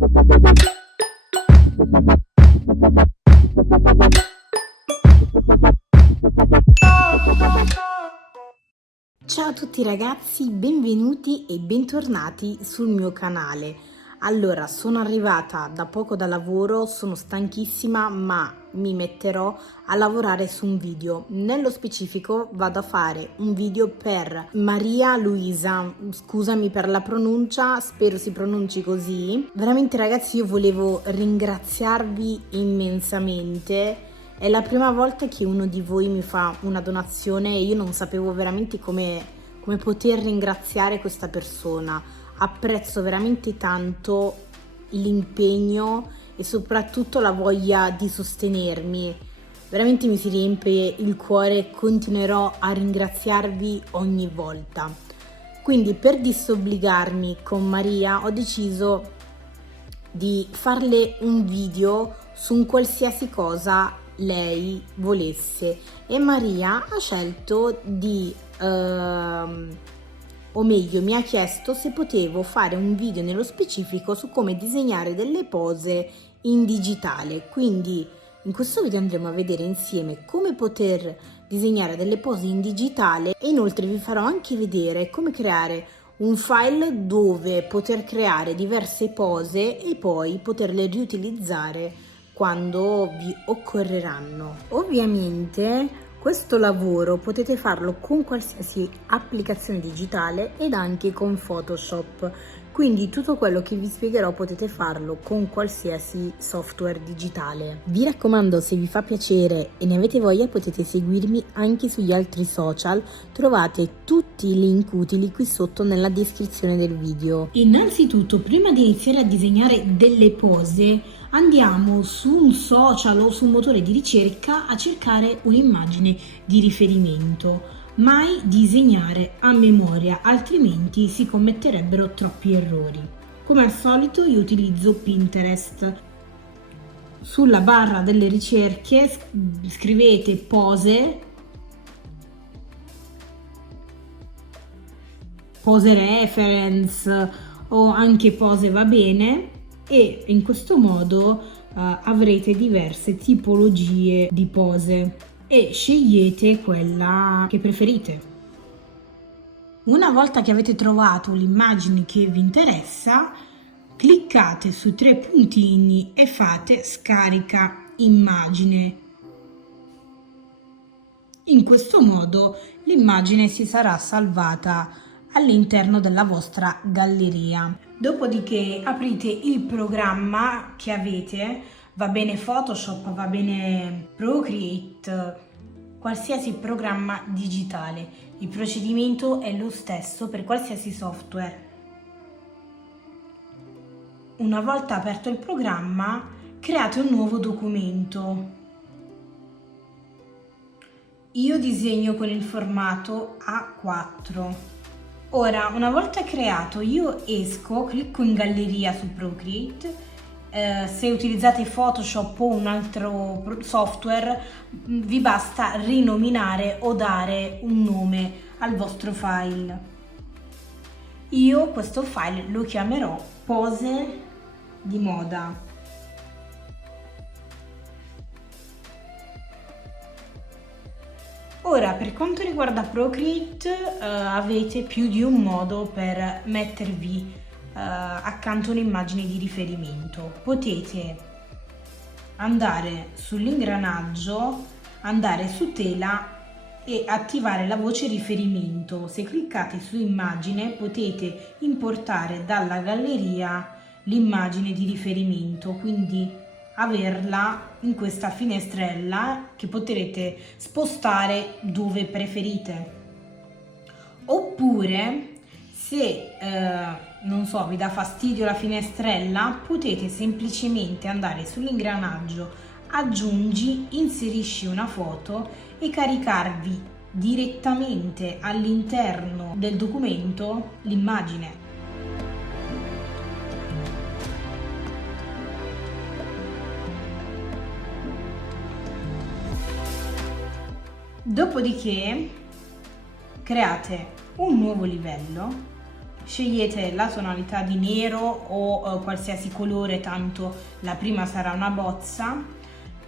Ciao a tutti ragazzi, benvenuti e bentornati sul mio canale. Allora, sono arrivata da poco da lavoro, sono stanchissima, ma mi metterò a lavorare su un video. Nello specifico vado a fare un video per Maria Luisa, scusami per la pronuncia, spero si pronunci così. Veramente ragazzi, io volevo ringraziarvi immensamente. È la prima volta che uno di voi mi fa una donazione e io non sapevo veramente come poter ringraziare questa persona. Apprezzo veramente tanto l'impegno e soprattutto la voglia di sostenermi. Veramente mi si riempie il cuore e continuerò a ringraziarvi ogni volta. Quindi per disobbligarmi con Maria ho deciso di farle un video su un qualsiasi cosa lei volesse e Maria ha scelto di o meglio mi ha chiesto se potevo fare un video nello specifico su come disegnare delle pose in digitale. Quindi in questo video andremo a vedere insieme come poter disegnare delle pose in digitale e inoltre vi farò anche vedere come creare un file dove poter creare diverse pose e poi poterle riutilizzare quando vi occorreranno. Ovviamente questo lavoro potete farlo con qualsiasi applicazione digitale ed anche con Photoshop, quindi tutto quello che vi spiegherò potete farlo con qualsiasi software digitale. Vi raccomando, se vi fa piacere e ne avete voglia, potete seguirmi anche sugli altri social, trovate tutti i link utili qui sotto nella descrizione del video. Innanzitutto, prima di iniziare a disegnare delle pose, andiamo su un social o su un motore di ricerca a cercare un'immagine di riferimento. Mai disegnare a memoria, altrimenti si commetterebbero troppi errori. Come al solito io utilizzo Pinterest. Sulla barra delle ricerche scrivete pose reference o anche pose va bene, e in questo modo avrete diverse tipologie di pose e scegliete quella che preferite. Una volta che avete trovato l'immagine che vi interessa, cliccate sui tre puntini e fate scarica immagine. In questo modo l'immagine si sarà salvata all'interno della vostra galleria. Dopodiché aprite il programma che avete, va bene Photoshop, va bene Procreate, qualsiasi programma digitale. Il procedimento è lo stesso per qualsiasi software. Una volta aperto il programma, create un nuovo documento. Io disegno con il formato A4. Ora, una volta creato, io esco, clicco in galleria su Procreate. Se utilizzate Photoshop o un altro software, vi basta rinominare o dare un nome al vostro file. Io questo file lo chiamerò pose di moda. Ora, per quanto riguarda Procreate, avete più di un modo per mettervi accanto un'immagine di riferimento. Potete andare sull'ingranaggio, andare su tela e attivare la voce riferimento. Se cliccate su immagine potete importare dalla galleria l'immagine di riferimento, quindi averla in questa finestrella che potrete spostare dove preferite. Oppure se non so, vi dà fastidio la finestrella, potete semplicemente andare sull'ingranaggio, aggiungi, inserisci una foto e caricarvi direttamente all'interno del documento l'immagine. Dopodiché create un nuovo livello Scegliete la tonalità di nero o qualsiasi colore, tanto la prima sarà una bozza.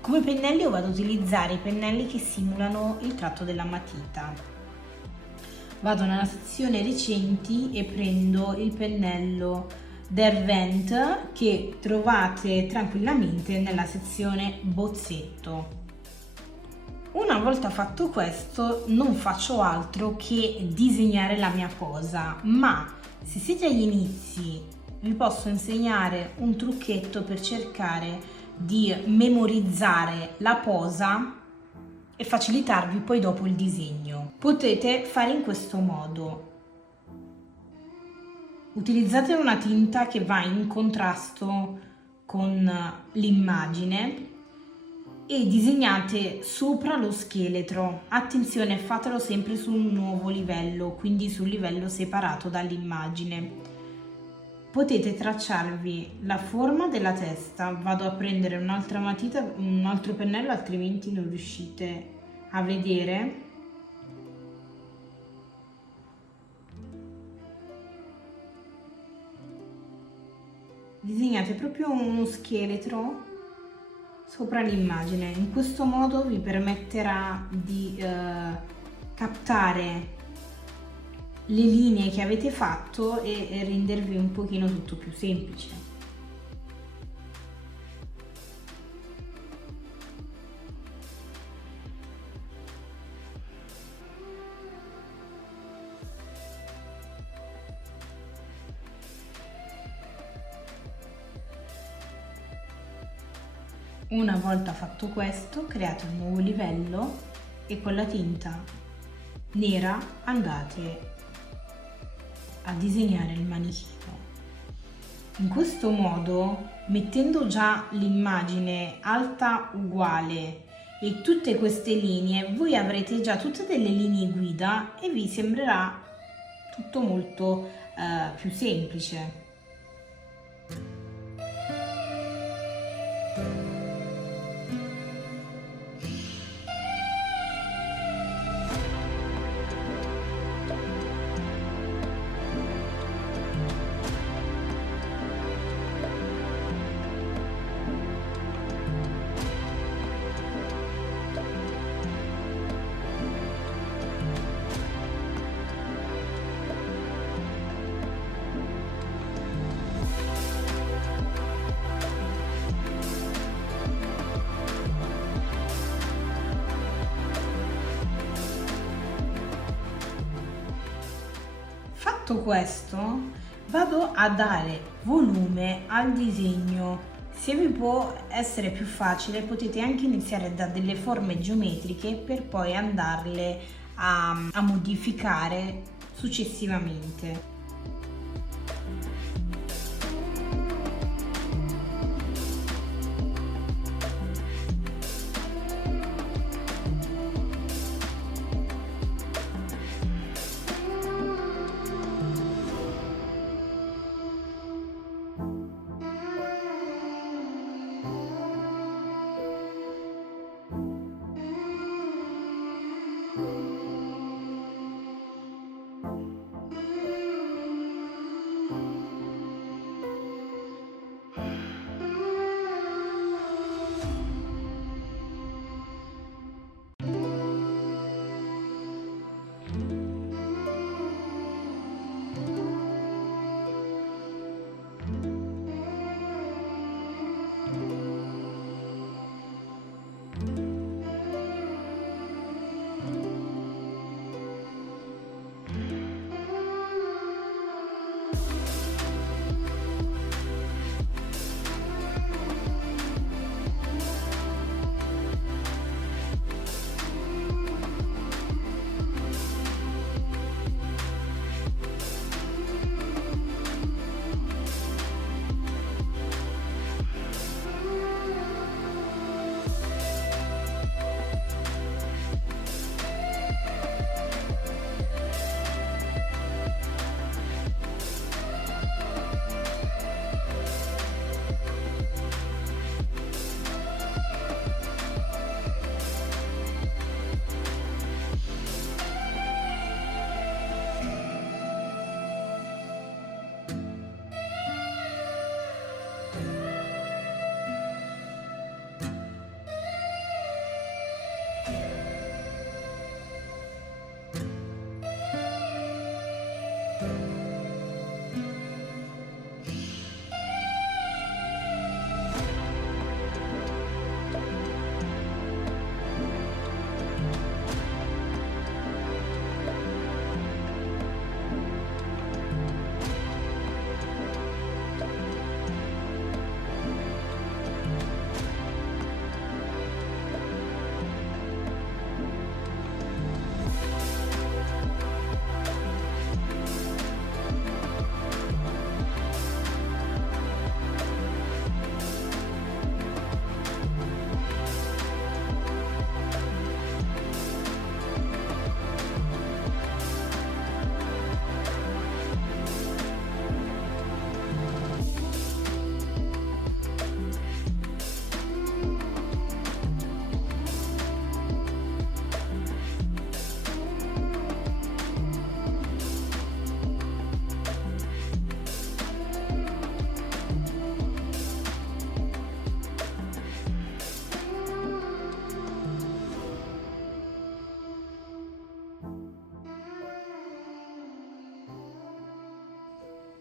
Come pennelli io vado ad utilizzare i pennelli che simulano il tratto della matita. Vado nella sezione recenti e prendo il pennello Derwent che trovate tranquillamente nella sezione bozzetto. Una volta fatto questo non faccio altro che disegnare la mia posa, ma se siete agli inizi vi posso insegnare un trucchetto per cercare di memorizzare la posa e facilitarvi poi dopo il disegno. Potete fare in questo modo: utilizzate una tinta che va in contrasto con l'immagine e disegnate sopra lo scheletro. Attenzione, fatelo sempre su un nuovo livello, quindi sul livello separato dall'immagine. Potete tracciarvi la forma della testa. Vado a prendere un'altra matita, un altro pennello, altrimenti non riuscite a vedere. Disegnate proprio uno scheletro sopra l'immagine. In questo modo vi permetterà di captare le linee che avete fatto e rendervi un pochino tutto più semplice. Una volta fatto questo, create un nuovo livello e con la tinta nera andate a disegnare il manichino. In questo modo, mettendo già l'immagine alta uguale e tutte queste linee, voi avrete già tutte delle linee guida e vi sembrerà tutto molto più semplice. Fatto questo, vado a dare volume al disegno. Se vi può essere più facile, potete anche iniziare da delle forme geometriche per poi andarle a modificare successivamente.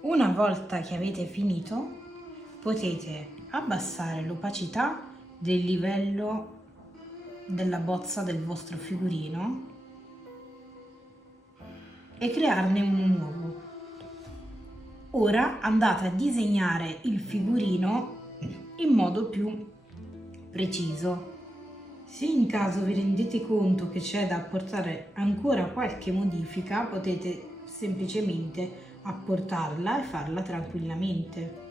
Una volta che avete finito, potete abbassare l'opacità del livello della bozza del vostro figurino e crearne uno nuovo. Ora andate a disegnare il figurino in modo più preciso. Se in caso vi rendete conto che c'è da apportare ancora qualche modifica, potete semplicemente apportarla e farla tranquillamente.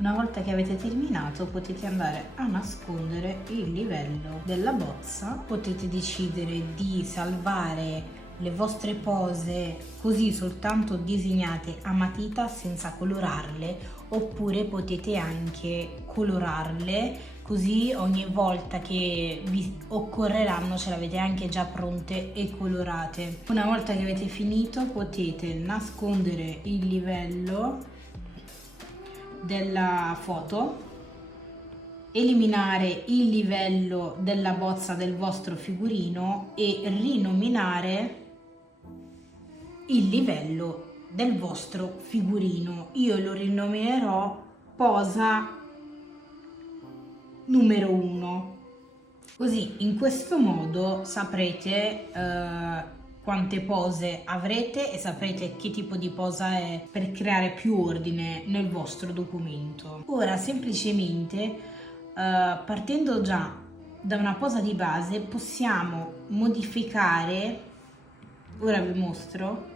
Una volta che avete terminato, potete andare a nascondere il livello della bozza. Potete decidere di salvare le vostre pose così soltanto disegnate a matita senza colorarle, oppure potete anche colorarle, così ogni volta che vi occorreranno ce l'avete anche già pronte e colorate. Una volta che avete finito, potete nascondere il livello della foto, eliminare il livello della bozza del vostro figurino e rinominare il livello del vostro figurino. Io lo rinominerò posa numero 1. Così in questo modo saprete quante pose avrete e saprete che tipo di posa è, per creare più ordine nel vostro documento. Ora semplicemente partendo già da una posa di base possiamo modificare, ora vi mostro,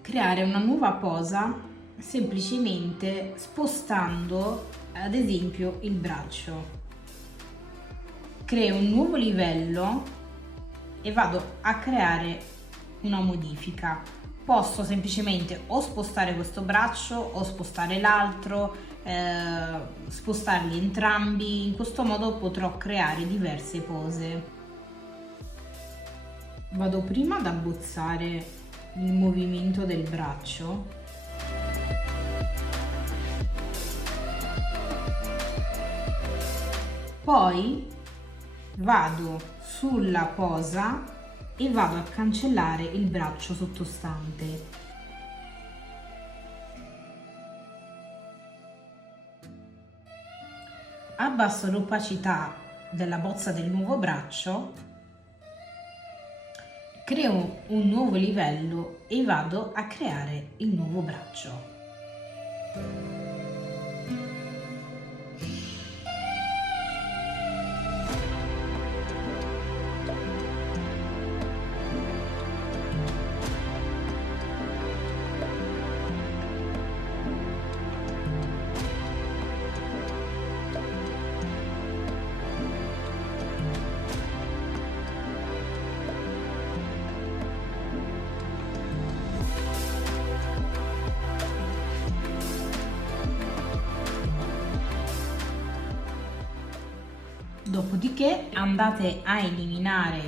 creare una nuova posa semplicemente spostando ad esempio il braccio. Creo un nuovo livello e vado a creare una modifica. Posso semplicemente o spostare questo braccio o spostare l'altro, spostarli entrambi. In questo modo potrò creare diverse pose. Vado prima ad abbozzare il movimento del braccio, poi vado sulla posa e vado a cancellare il braccio sottostante. Abbasso l'opacità della bozza del nuovo braccio, creo un nuovo livello e vado a creare il nuovo braccio. Dopodiché andate a eliminare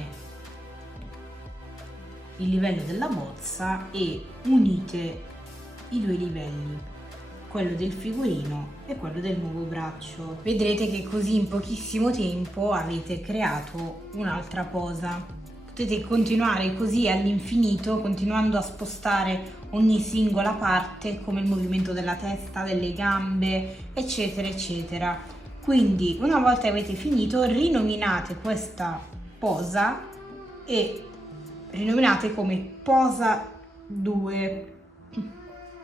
il livello della bozza e unite i due livelli, quello del figurino e quello del nuovo braccio. Vedrete che così in pochissimo tempo avete creato un'altra posa. Potete continuare così all'infinito, continuando a spostare ogni singola parte, come il movimento della testa, delle gambe, eccetera eccetera. Quindi una volta che avete finito, rinominate questa posa e rinominate come posa 2.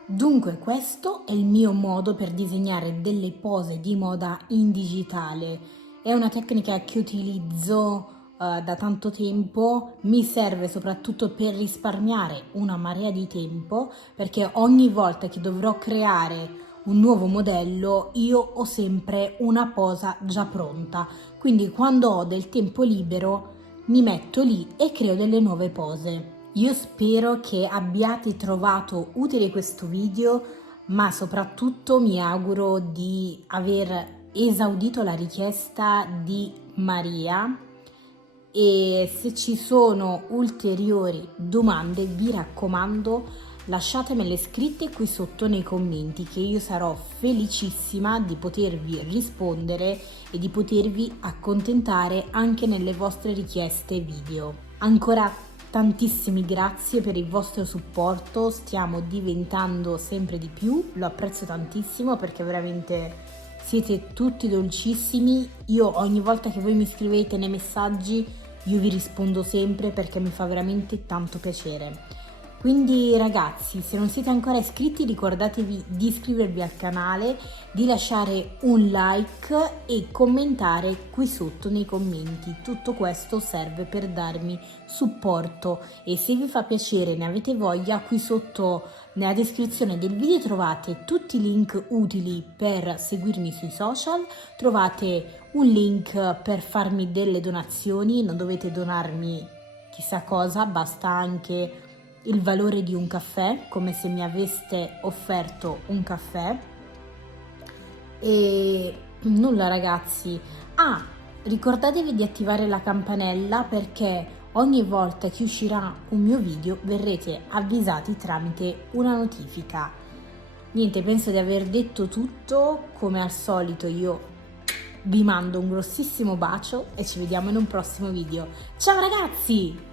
Dunque questo è il mio modo per disegnare delle pose di moda in digitale. È una tecnica che utilizzo da tanto tempo, mi serve soprattutto per risparmiare una marea di tempo, perché ogni volta che dovrò creare un nuovo modello io ho sempre una posa già pronta, quindi quando ho del tempo libero mi metto lì e creo delle nuove pose. Io spero che abbiate trovato utile questo video, ma soprattutto mi auguro di aver esaudito la richiesta di Maria, e se ci sono ulteriori domande vi raccomando lasciatemele scritte qui sotto nei commenti, che io sarò felicissima di potervi rispondere e di potervi accontentare anche nelle vostre richieste video. Ancora tantissimi grazie per il vostro supporto, stiamo diventando sempre di più, lo apprezzo tantissimo perché veramente siete tutti dolcissimi. Io ogni volta che voi mi scrivete nei messaggi io vi rispondo sempre perché mi fa veramente tanto piacere. Quindi ragazzi, se non siete ancora iscritti ricordatevi di iscrivervi al canale, di lasciare un like e commentare qui sotto nei commenti. Tutto questo serve per darmi supporto e se vi fa piacere, ne avete voglia, qui sotto nella descrizione del video trovate tutti i link utili per seguirmi sui social, trovate un link per farmi delle donazioni, non dovete donarmi chissà cosa, basta anche il valore di un caffè, come se mi aveste offerto un caffè. E nulla ragazzi, ricordatevi di attivare la campanella perché ogni volta che uscirà un mio video verrete avvisati tramite una notifica. Niente, penso di aver detto tutto. Come al solito io vi mando un grossissimo bacio e ci vediamo in un prossimo video. Ciao ragazzi!